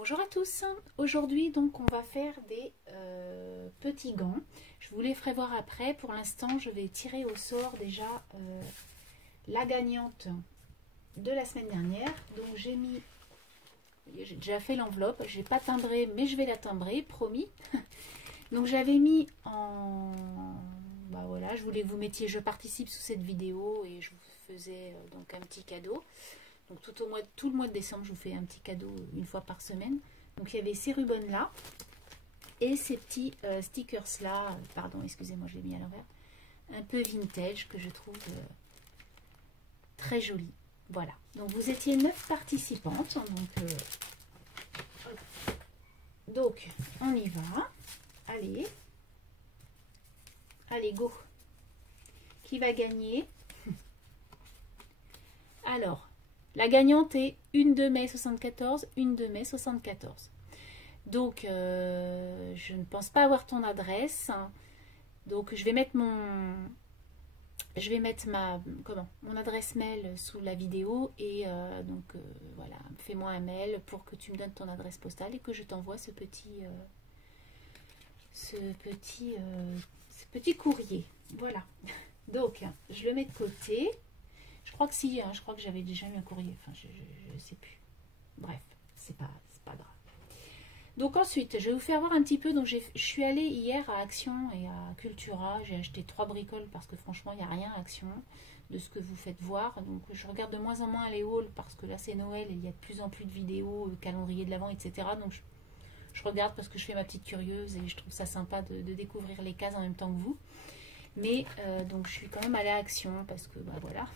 Bonjour à tous, aujourd'hui donc on va faire des petits gants. Je vous les ferai voir après. Pour l'instant je vais tirer au sort déjà la gagnante de la semaine dernière. Donc j'ai déjà fait l'enveloppe, j'ai pas timbré mais je vais la timbrer, promis. Donc j'avais mis en... Bah voilà, je voulais que vous mettiez je participe sous cette vidéo et je vous faisais donc un petit cadeau. Donc tout le mois de décembre, je vous fais un petit cadeau une fois par semaine. Donc il y avait ces rubans là et ces petits stickers là. Pardon, excusez-moi, je l'ai mis à l'envers. Un peu vintage que je trouve très joli. Voilà. Donc vous étiez 9 participantes. Donc on y va. Allez. Allez, go. Qui va gagner? Alors. La gagnante est une de mai 74, une de mai 74. Donc, je ne pense pas avoir ton adresse. Donc, je vais mettre mon adresse mail sous la vidéo. Et voilà, fais-moi un mail pour que tu me donnes ton adresse postale et que je t'envoie ce petit courrier. Voilà. Donc, je le mets de côté. Je crois que si, hein, je crois que j'avais déjà eu un courrier. Enfin, je ne sais plus. Bref, c'est pas grave. Donc ensuite, je vais vous faire voir un petit peu. Donc je suis allée hier à Action et à Cultura. J'ai acheté 3 bricoles parce que franchement, il n'y a rien à Action de ce que vous faites voir. Donc je regarde de moins en moins les hauls parce que là c'est Noël et il y a de plus en plus de vidéos, calendrier de l'Avent, etc. Donc je regarde parce que je fais ma petite curieuse et je trouve ça sympa de découvrir les cases en même temps que vous. Mais donc je suis quand même allée à Action parce que bah voilà.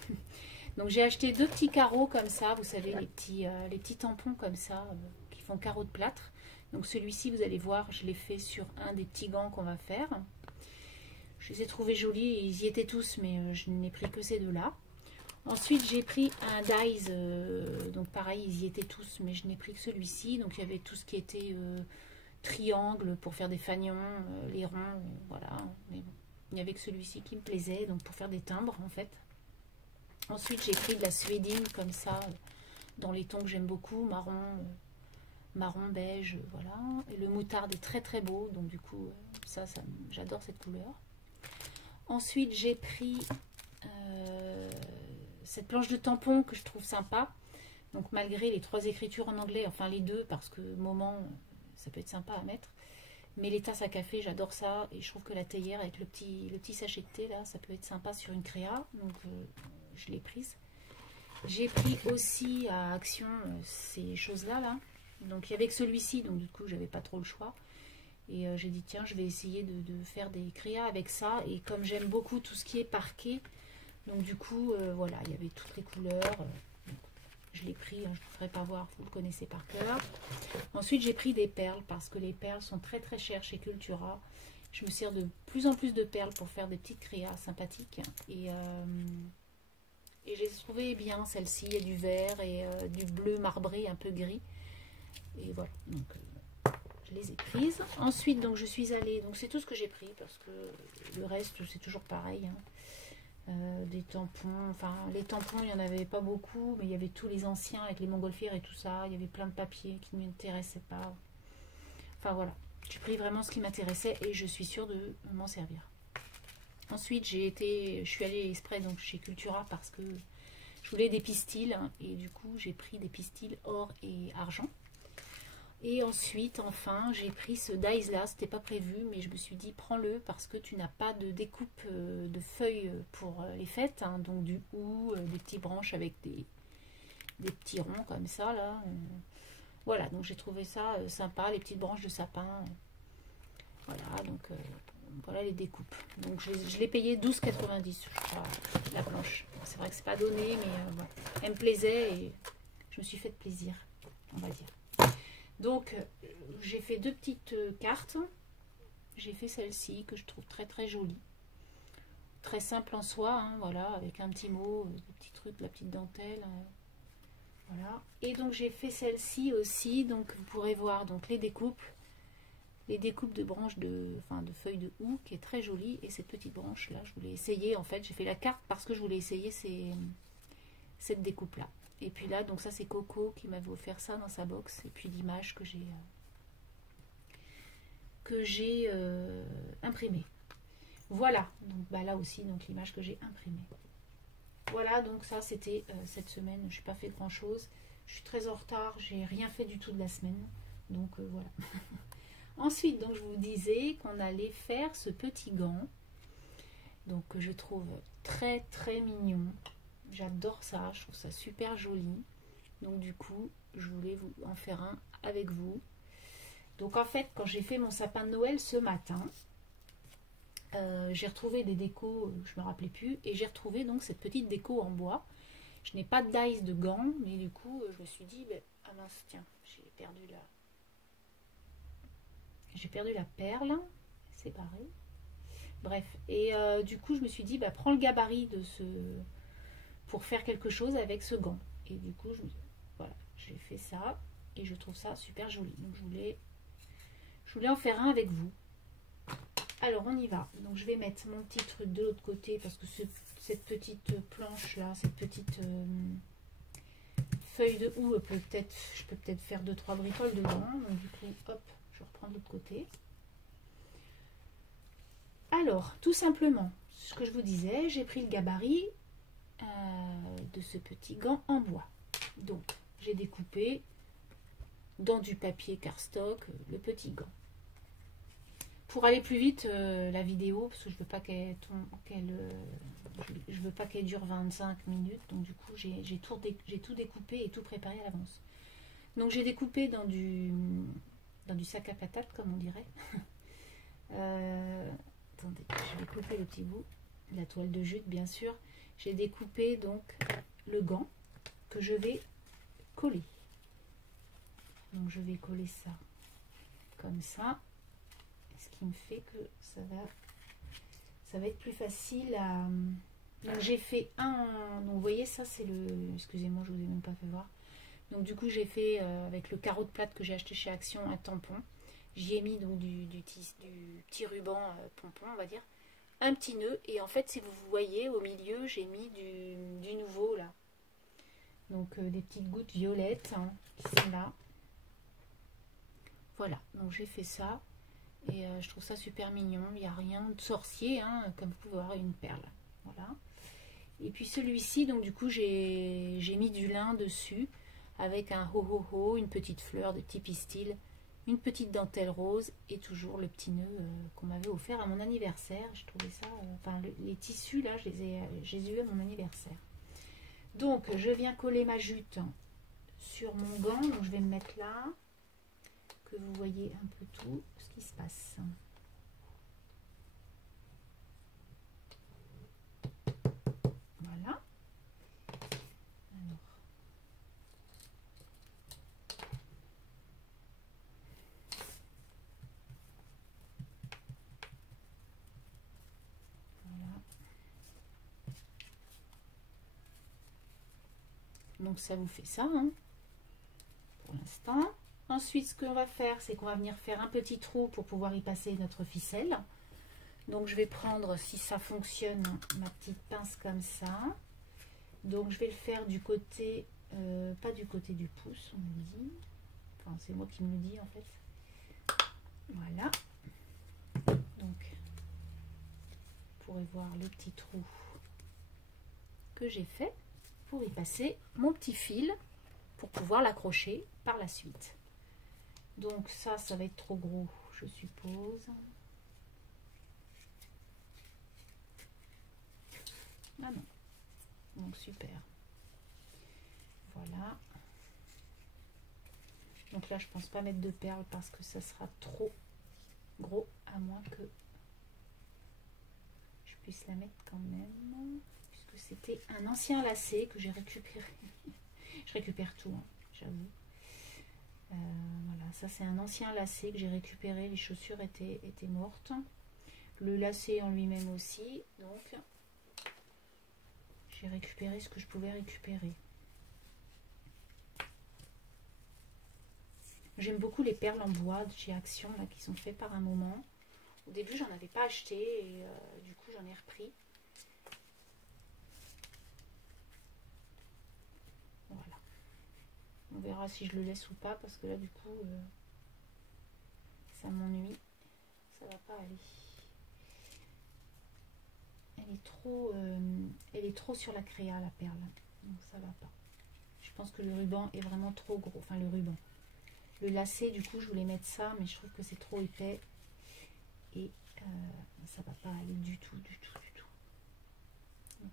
Donc j'ai acheté 2 petits carreaux comme ça, vous savez, les petits tampons comme ça qui font carreaux de plâtre. Donc celui-ci, vous allez voir, je l'ai fait sur un des petits gants qu'on va faire. Je les ai trouvés jolis, ils y étaient tous, mais je n'ai pris que ces deux-là. Ensuite j'ai pris un dies, donc pareil, ils y étaient tous, mais je n'ai pris que celui-ci. Donc il y avait tout ce qui était triangle pour faire des fanions, les ronds, voilà. Mais bon. Il n'y avait que celui-ci qui me plaisait, donc pour faire des timbres en fait. Ensuite j'ai pris de la suédine comme ça, dans les tons que j'aime beaucoup, marron, beige, voilà. Et le moutarde est très très beau, donc du coup j'adore cette couleur. Ensuite j'ai pris cette planche de tampon que je trouve sympa. Donc malgré les 3 écritures en anglais, enfin les 2 parce que moment ça peut être sympa à mettre. Mais les tasses à café, j'adore ça. Et je trouve que la théière avec le petit sachet de thé, là, ça peut être sympa sur une créa. Donc, je l'ai prise. J'ai pris aussi à Action ces choses-là. Là. Donc, il y avait que celui-ci. Donc, du coup, j'avais pas trop le choix. Et j'ai dit, tiens, je vais essayer de faire des créas avec ça. Et comme j'aime beaucoup tout ce qui est parquet, donc du coup, voilà, il y avait toutes les couleurs. Je l'ai pris, hein, je ne vous ferai pas voir, vous le connaissez par cœur. Ensuite, j'ai pris des perles parce que les perles sont très très chères chez Cultura. Je me sers de plus en plus de perles pour faire des petites créas sympathiques. Et j'ai trouvé bien celle-ci. Il y a du vert et du bleu marbré un peu gris. Et voilà, donc je les ai prises. Ensuite, donc je suis allée, donc c'est tout ce que j'ai pris parce que le reste c'est toujours pareil. Hein. Des tampons, enfin les tampons il n'y en avait pas beaucoup, mais il y avait tous les anciens avec les montgolfières et tout ça, il y avait plein de papiers qui ne m'intéressaient pas, enfin voilà, j'ai pris vraiment ce qui m'intéressait et je suis sûre de m'en servir. Ensuite je suis allée exprès donc chez Cultura parce que je voulais des pistils et du coup j'ai pris des pistils or et argent. Et ensuite, enfin, j'ai pris ce dies là, c'était pas prévu, mais je me suis dit, prends-le parce que tu n'as pas de découpe de feuilles pour les fêtes, hein, donc du hou, des petites branches avec des petits ronds comme ça, là. Voilà, donc j'ai trouvé ça sympa, les petites branches de sapin. Voilà, donc voilà les découpes. Donc je l'ai payé 12,90, je crois, la planche. C'est vrai que c'est pas donné, mais bon, elle me plaisait et je me suis fait plaisir, on va dire. Donc j'ai fait 2 petites cartes. J'ai fait celle-ci que je trouve très très jolie, très simple en soi, hein, voilà, avec un petit mot, des petits trucs, la petite dentelle, voilà. Et donc j'ai fait celle-ci aussi, donc vous pourrez voir donc les découpes de branches de feuilles de houx qui est très jolie. Et cette petite branche là, je voulais essayer, en fait j'ai fait la carte parce que je voulais essayer cette découpe là. Et puis là, donc ça c'est Coco qui m'avait offert ça dans sa box. Et puis l'image que j'ai imprimée. Voilà, donc bah, là aussi, donc l'image que j'ai imprimée. Voilà, donc ça c'était cette semaine. Je n'ai pas fait grand chose. Je suis très en retard, j'ai rien fait du tout de la semaine. Donc voilà. Ensuite, donc je vous disais qu'on allait faire ce petit gant. Donc que je trouve très très mignon. J'adore ça, je trouve ça super joli. Donc du coup, je voulais vous en faire un avec vous. Donc en fait, quand j'ai fait mon sapin de Noël ce matin, j'ai retrouvé des décos, je me rappelais plus, et j'ai retrouvé donc cette petite déco en bois. Je n'ai pas de dice de gants, mais du coup, je me suis dit, ah mince, tiens, j'ai perdu la perle, c'est pareil. Bref, et du coup, je me suis dit, bah, prends le gabarit de pour faire quelque chose avec ce gant. Et du coup, voilà, j'ai fait ça, et je trouve ça super joli. Donc, je voulais en faire un avec vous. Alors on y va. Donc je vais mettre mon petit truc de l'autre côté parce que cette petite planche là, cette petite feuille de houx, je peux peut-être faire 2-3 bricoles dedans. Donc du coup, hop, je reprends de l'autre côté. Alors, tout simplement, ce que je vous disais, j'ai pris le gabarit de ce petit gant en bois. Donc, j'ai découpé dans du papier cardstock le petit gant. Pour aller plus vite, la vidéo, parce que je veux pas je veux pas qu'elle dure 25 minutes, donc du coup j'ai tout découpé et tout préparé à l'avance. Donc j'ai découpé dans du sac à patates, comme on dirait. Attendez, je vais couper le petit bout, la toile de jute bien sûr. J'ai découpé donc le gant que je vais coller. Donc je vais coller ça comme ça. Ce qui me fait que ça va être plus facile à... Donc j'ai fait donc vous voyez ça c'est le... Excusez-moi, je vous ai même pas fait voir. Donc du coup j'ai fait avec le carreau de plate que j'ai acheté chez Action un tampon. J'y ai mis donc du petit ruban pompon on va dire. Un petit nœud et en fait si vous voyez au milieu j'ai mis du nouveau là. Donc des petites gouttes violettes hein, qui sont là. Voilà, donc j'ai fait ça. Et je trouve ça super mignon. Il n'y a rien de sorcier, hein, comme vous pouvez voir, une perle. Voilà. Et puis celui-ci, donc du coup, j'ai mis du lin dessus avec un ho-ho-ho, une petite fleur de type pistil, une petite dentelle rose et toujours le petit nœud qu'on m'avait offert à mon anniversaire. Je trouvais ça... enfin, les tissus, là, je les ai eus à mon anniversaire. Donc, je viens coller ma jute sur mon gant. Donc, je vais me mettre là. Que vous voyez un peu tout ce qui se passe. Voilà. Alors. Voilà. Donc ça vous fait ça hein, pour l'instant. Ensuite, ce qu'on va faire, c'est qu'on va venir faire un petit trou pour pouvoir y passer notre ficelle. Donc, je vais prendre, si ça fonctionne, ma petite pince comme ça. Donc, je vais le faire du côté, pas du côté du pouce, on me dit. Enfin, c'est moi qui me le dis, en fait. Voilà. Donc, vous pourrez voir le petit trou que j'ai fait pour y passer mon petit fil pour pouvoir l'accrocher par la suite. Donc ça va être trop gros, je suppose. Ah non. Donc super. Voilà. Donc là, je pense pas mettre de perles parce que ça sera trop gros, à moins que je puisse la mettre quand même. Puisque c'était un ancien lacet que j'ai récupéré. Je récupère tout, hein, j'avoue. Voilà, ça c'est un ancien lacet que j'ai récupéré, les chaussures étaient mortes, le lacet en lui-même aussi, donc j'ai récupéré ce que je pouvais récupérer. J'aime beaucoup les perles en bois de chez Action là, qui sont faites par un moment. Au début j'en avais pas acheté et du coup j'en ai repris. Voilà. On verra si je le laisse ou pas, parce que là du coup ça m'ennuie, ça va pas aller. Elle est trop sur la créa, la perle, donc ça va pas. Je pense que le ruban est vraiment trop gros, enfin le ruban. Le lacet, du coup, je voulais mettre ça, mais je trouve que c'est trop épais et ça va pas aller du tout, du tout, du tout. Donc,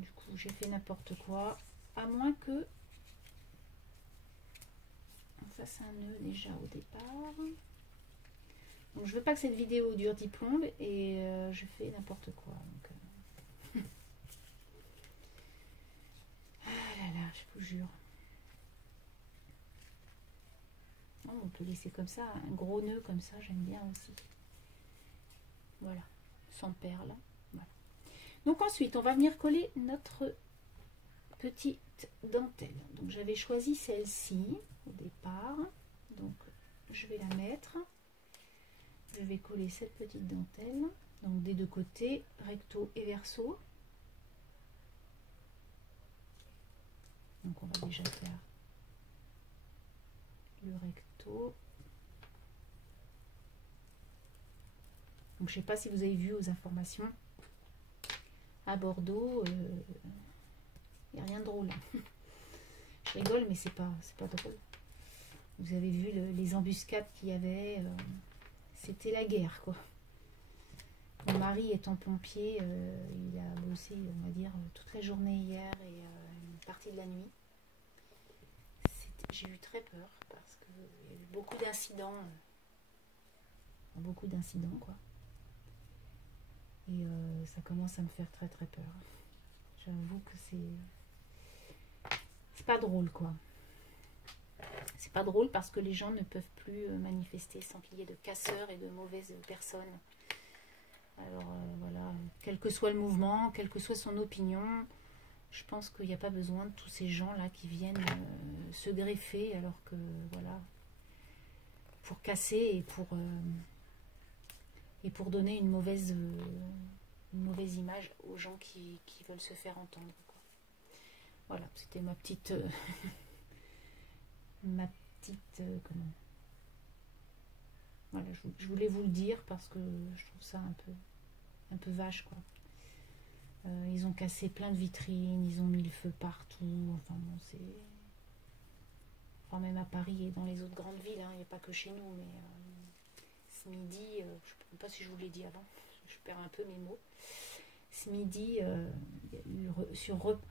du coup, j'ai fait n'importe quoi, à moins que on fasse un nœud déjà au départ. Donc, je veux pas que cette vidéo dure 10 plombes et je fais n'importe quoi. Donc, ah là là, je vous jure. Oh, on peut laisser comme ça, un gros nœud comme ça, j'aime bien aussi. Voilà, sans perles. Voilà. Donc ensuite, on va venir coller notre petite dentelle. Donc j'avais choisi celle-ci au départ. Donc je vais la mettre. Je vais coller cette petite dentelle. Donc des deux côtés, recto et verso. Donc on va déjà faire le recto. Donc je sais pas si vous avez vu aux informations. À Bordeaux, il n'y a rien de drôle. Je rigole, mais c'est pas drôle. Vous avez vu les embuscades qu'il y avait. C'était la guerre, quoi. Mon mari étant pompier, il a bossé, on va dire, toute la journée hier et une partie de la nuit. J'ai eu très peur parce qu'il y a eu beaucoup d'incidents. Beaucoup d'incidents, quoi. Et ça commence à me faire très très peur. J'avoue que c'est pas drôle, quoi. C'est pas drôle parce que les gens ne peuvent plus manifester sans qu'il y ait de casseurs et de mauvaises personnes. Alors voilà, quel que soit le mouvement, quelle que soit son opinion, je pense qu'il n'y a pas besoin de tous ces gens-là qui viennent se greffer alors que voilà, pour casser et pour donner une mauvaise image aux gens qui veulent se faire entendre, quoi. Voilà, c'était ma petite comment, voilà, je voulais vous le dire parce que je trouve ça un peu vache, quoi. Ils ont cassé plein de vitrines, ils ont mis le feu partout, enfin bon, c'est, enfin même à Paris et dans les autres grandes villes, hein, il n'y a pas que chez nous, mais ce midi, je ne sais pas si je vous l'ai dit avant, je perds un peu mes mots. Ce midi, il y a eu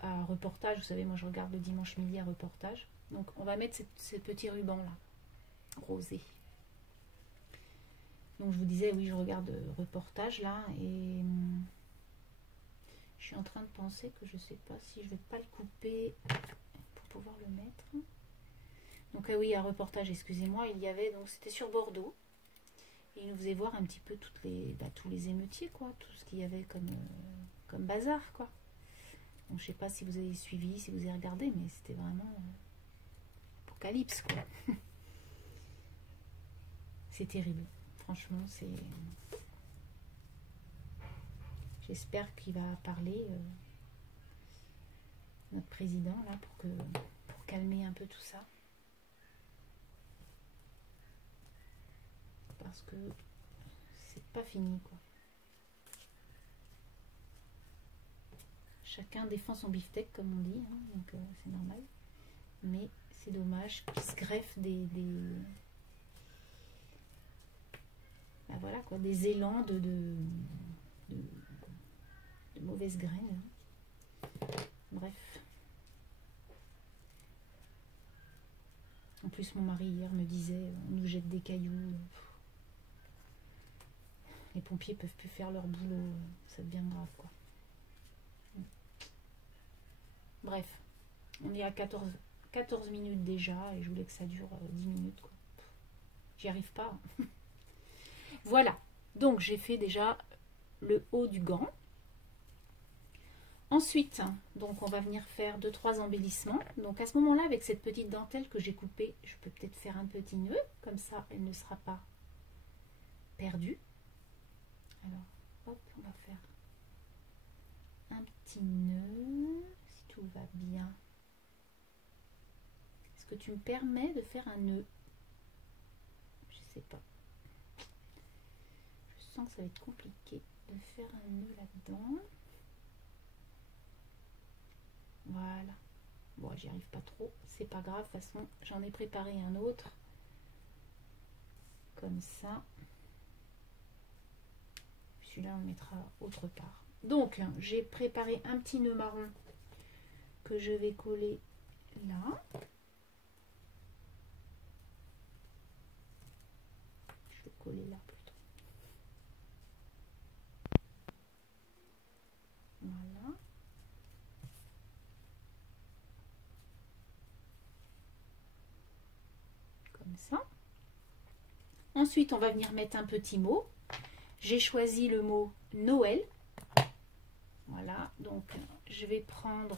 un reportage, vous savez, moi je regarde le dimanche midi un reportage. Donc on va mettre ces petits rubans là, rosés. Donc je vous disais, oui, je regarde le reportage là et je suis en train de penser que je sais pas si je vais pas le couper pour pouvoir le mettre. Donc ah oui, un reportage, excusez-moi, il y avait, donc c'était sur Bordeaux. Et il nous faisait voir un petit peu tous les émeutiers, quoi, tout ce qu'il y avait comme bazar, quoi. Donc je sais pas si vous avez suivi, si vous avez regardé, mais c'était vraiment apocalypse, quoi. C'est terrible, franchement, c'est... J'espère qu'il va parler, notre président, là, pour calmer un peu tout ça. Parce que c'est pas fini, quoi. Chacun défend son beefsteak, comme on dit, hein, donc c'est normal. Mais c'est dommage qu'il se greffe ben voilà, quoi, des élans de mauvaises graines. Bref. En plus, mon mari hier me disait, on nous jette des cailloux. Les pompiers peuvent plus faire leur boulot. Ça devient grave, quoi. Bref. On est à 14 minutes déjà et je voulais que ça dure 10 minutes, quoi. J'y arrive pas. Voilà. Donc, j'ai fait déjà le haut du gant. Ensuite, donc on va venir faire 2-3 embellissements. Donc à ce moment-là, avec cette petite dentelle que j'ai coupée, je peux peut-être faire un petit nœud, comme ça elle ne sera pas perdue. Alors, hop, on va faire un petit nœud, si tout va bien. que tu me permets de faire un nœud? Je sais pas. Je sens que ça va être compliqué de faire un nœud là-dedans. Voilà. Bon, j'y arrive pas trop. C'est pas grave. De toute façon, j'en ai préparé un autre. Comme ça. Celui-là, on le mettra autre part. Donc, j'ai préparé un petit nœud marron que je vais coller là. Je vais coller là plutôt. Voilà. Comme ça. Ensuite, on va venir mettre un petit mot. J'ai choisi le mot Noël. Voilà, donc je vais prendre,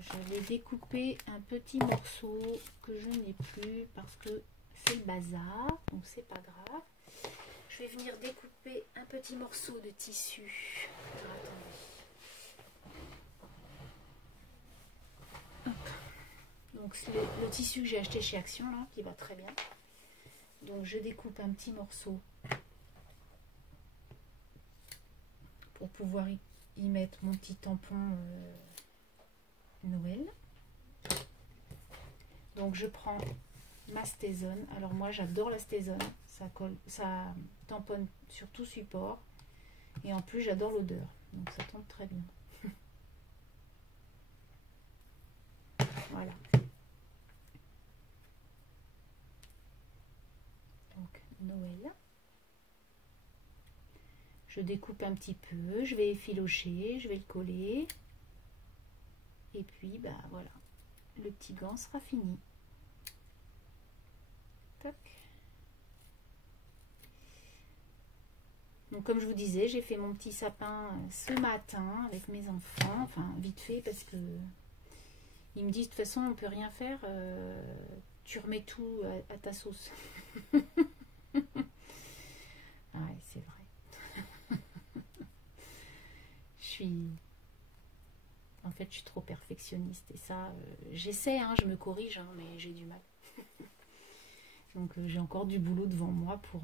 je vais découper un petit morceau que je n'ai plus parce que c'est le bazar, donc c'est pas grave. Je vais venir découper un petit morceau de tissu. Donc le tissu que j'ai acheté chez Action là, qui va très bien. Donc je découpe un petit morceau pour pouvoir y mettre mon petit tampon Noël. Donc je prends ma Stazone. Alors moi j'adore la Stazone, ça colle, ça tamponne sur tout support et en plus j'adore l'odeur, donc ça tombe très bien. Voilà. Donc Noël. Je découpe un petit peu, je vais effilocher, je vais le coller. Et puis, bah voilà, le petit gant sera fini. Toc. Donc comme je vous disais, j'ai fait mon petit sapin ce matin avec mes enfants. Enfin, vite fait parce que ils me disent de toute façon, on peut rien faire. Tu remets tout à ta sauce. Ouais, c'est vrai. En fait, je suis trop perfectionniste et ça, j'essaie, hein, je me corrige, hein, mais j'ai du mal. Donc, j'ai encore du boulot devant moi pour.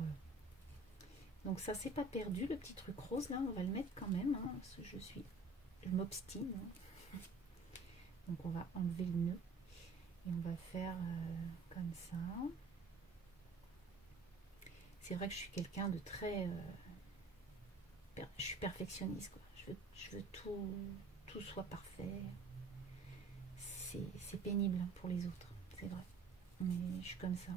Donc ça, c'est pas perdu, le petit truc rose là, on va le mettre quand même. Hein, parce que je m'obstine. Hein. Donc, on va enlever le nœud et on va faire comme ça. C'est vrai que je suis quelqu'un de très. Je suis perfectionniste, quoi. Je veux tout soit parfait. C'est pénible pour les autres, c'est vrai. Mais je suis comme ça.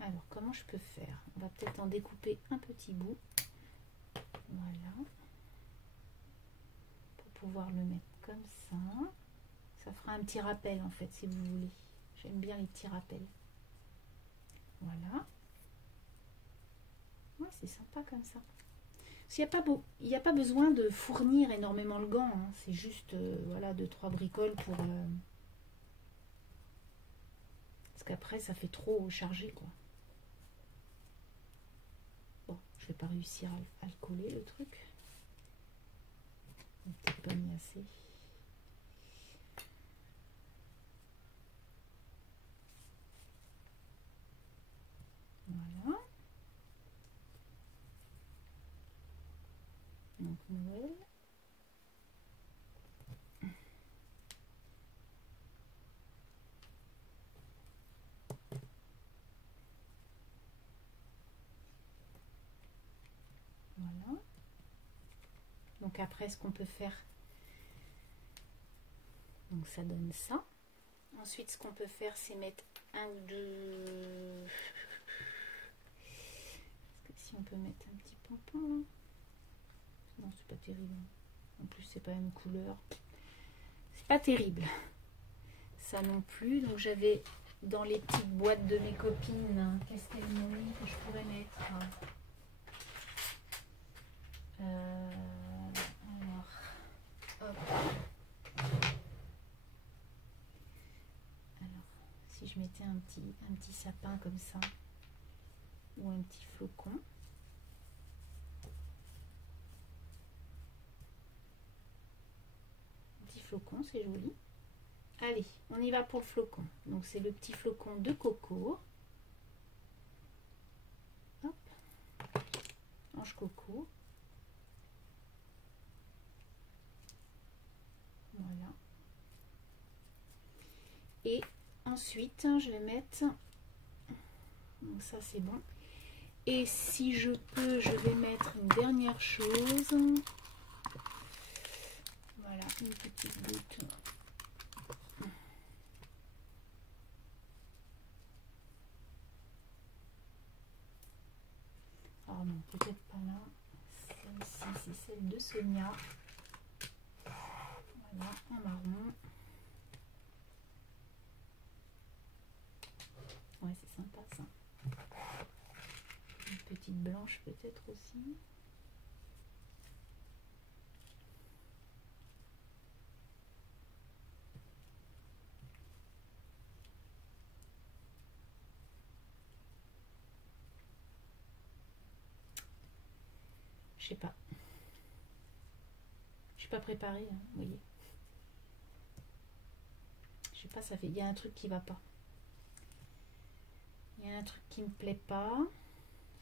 Alors, comment je peux faire? On va peut-être en découper un petit bout. Voilà. Pour pouvoir le mettre comme ça. Ça fera un petit rappel, en fait, si vous voulez. J'aime bien les petits rappels. Voilà. Ouais, c'est sympa comme ça. Il n'y a pas besoin de fournir énormément le gant. Hein. C'est juste voilà, 2-3 bricoles pour... Parce qu'après, ça fait trop chargé, quoi. Bon, je vais pas réussir à le coller, le truc. Peut-être pas mis assez. Voilà. Donc Noël. Voilà. Donc après, ce qu'on peut faire, donc ça donne ça. Ensuite, ce qu'on peut faire, c'est mettre un ou deux. Est-ce que si on peut mettre un petit pompon là? Non, c'est pas terrible. En plus, c'est pas une couleur. C'est pas terrible. Ça non plus. Donc j'avais dans les petites boîtes de mes copines, qu'est-ce qu'elles m'ont mis que je pourrais mettre? Alors, hop. Alors, si je mettais un petit sapin comme ça, ou un petit flocon. flocon, c'est joli. Allez, on y va pour le flocon. Donc c'est le petit flocon de coco. Hop, ange coco. Voilà. Et ensuite, je vais mettre... Donc ça c'est bon. Et si je peux, je vais mettre une dernière chose. Voilà, une petite goutte. Oh non, peut-être pas là. Celle-ci, c'est celle de Sonia. Voilà, en marron. Ouais, c'est sympa ça. Une petite blanche peut-être aussi. Je sais pas. Je suis pas préparée, hein, vous voyez. Je sais pas, ça fait. Il y a un truc qui va pas. Il y a un truc qui me plaît pas.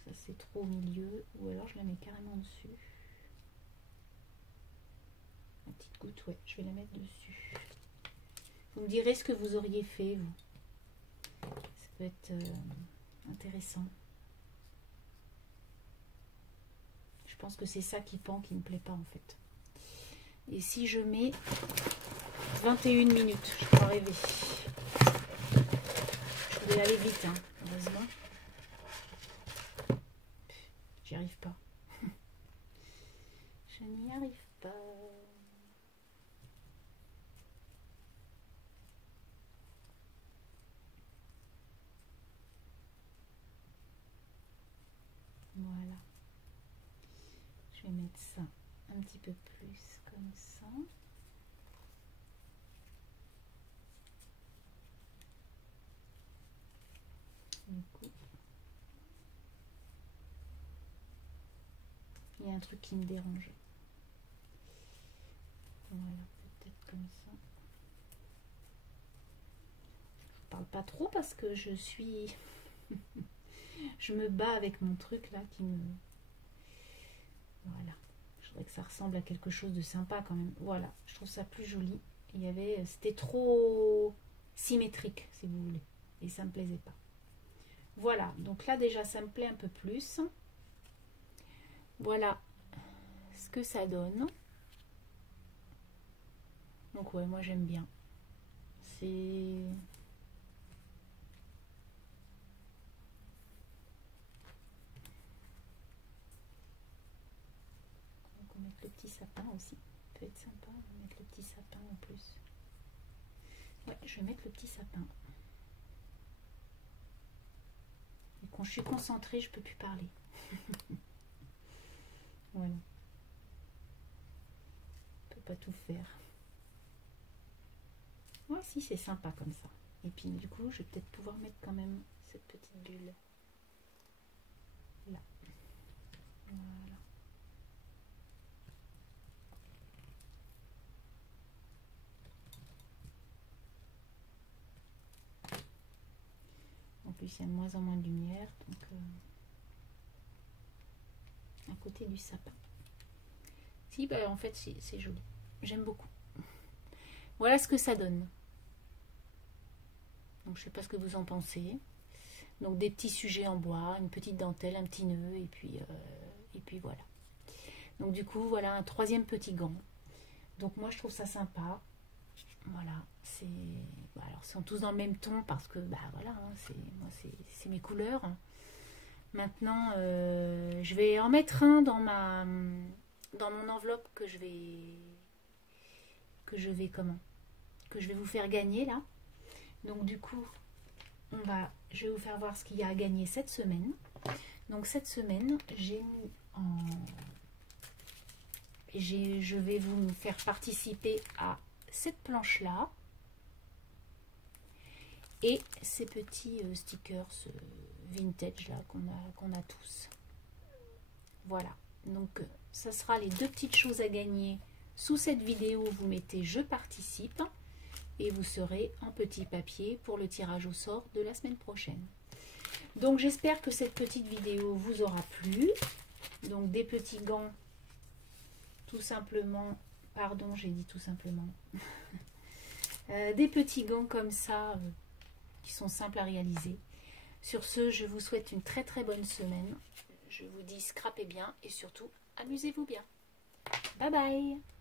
Ça c'est trop au milieu. Ou alors je la mets carrément dessus. La petite goutte, ouais, je vais la mettre dessus. Vous me direz ce que vous auriez fait, vous. Ça peut être intéressant. Je pense que c'est ça qui pend, qui ne me plaît pas en fait. Et si je mets 21 minutes, je crois rêver. Je vais aller vite, hein, heureusement. J'y arrive pas. Je n'y arrive pas. Voilà. Je vais mettre ça un petit peu plus comme ça. Du coup, il y a un truc qui me dérange. Voilà, peut-être comme ça. Je parle pas trop parce que je suis... je me bats avec mon truc là qui me... Voilà. Je voudrais que ça ressemble à quelque chose de sympa quand même. Voilà, je trouve ça plus joli. Il y avait... C'était trop symétrique, si vous voulez. Et ça me plaisait pas. Voilà, donc là déjà ça me plaît un peu plus. Voilà ce que ça donne. Donc ouais, moi j'aime bien. C'est... Donc on va mettre le petit sapin aussi. Ça peut être sympa, on va mettre le petit sapin en plus. Ouais, je vais mettre le petit sapin. Et quand je suis concentrée, je peux plus parler. Voilà. On peut pas tout faire. Ouais, si, c'est sympa comme ça. Et puis du coup, je vais peut-être pouvoir mettre quand même cette petite bulle. Là. Voilà. En plus, il y a de moins en moins de lumière, donc à côté du sapin. Si, bah, en fait, c'est joli. J'aime beaucoup. Voilà ce que ça donne. Donc, je sais pas ce que vous en pensez. Donc, des petits sujets en bois, une petite dentelle, un petit nœud, et puis voilà. Donc, du coup, voilà un troisième petit gant. Donc, moi, je trouve ça sympa. Voilà, c'est... Alors, ils sont tous dans le même ton parce que, bah voilà, hein, c'est mes couleurs. Maintenant, je vais en mettre un dans mon enveloppe que je vais vous faire gagner là. Donc du coup, je vais vous faire voir ce qu'il y a à gagner cette semaine. Donc cette semaine, j'ai mis je vais vous faire participer à cette planche là et ces petits stickers vintage là qu'on a tous. Voilà, donc ça sera les deux petites choses à gagner Sous cette vidéo, vous mettez je participe et vous serez en petit papier pour le tirage au sort de la semaine prochaine. Donc j'espère que cette petite vidéo vous aura plu. Donc des petits gants, tout simplement, pardon, j'ai dit tout simplement, des petits gants comme ça, qui sont simples à réaliser. Sur ce, je vous souhaite une très très bonne semaine. Je vous dis scrapez bien et surtout, amusez-vous bien. Bye bye!